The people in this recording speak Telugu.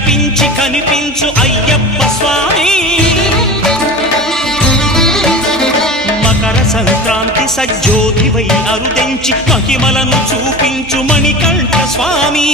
నడిపించి కనిపించు అయ్యప్ప స్వామి మకర సంక్రాంతి సజ్జోతివై అరుదెంచి మహిమలను చూపించు మణికంఠ స్వామి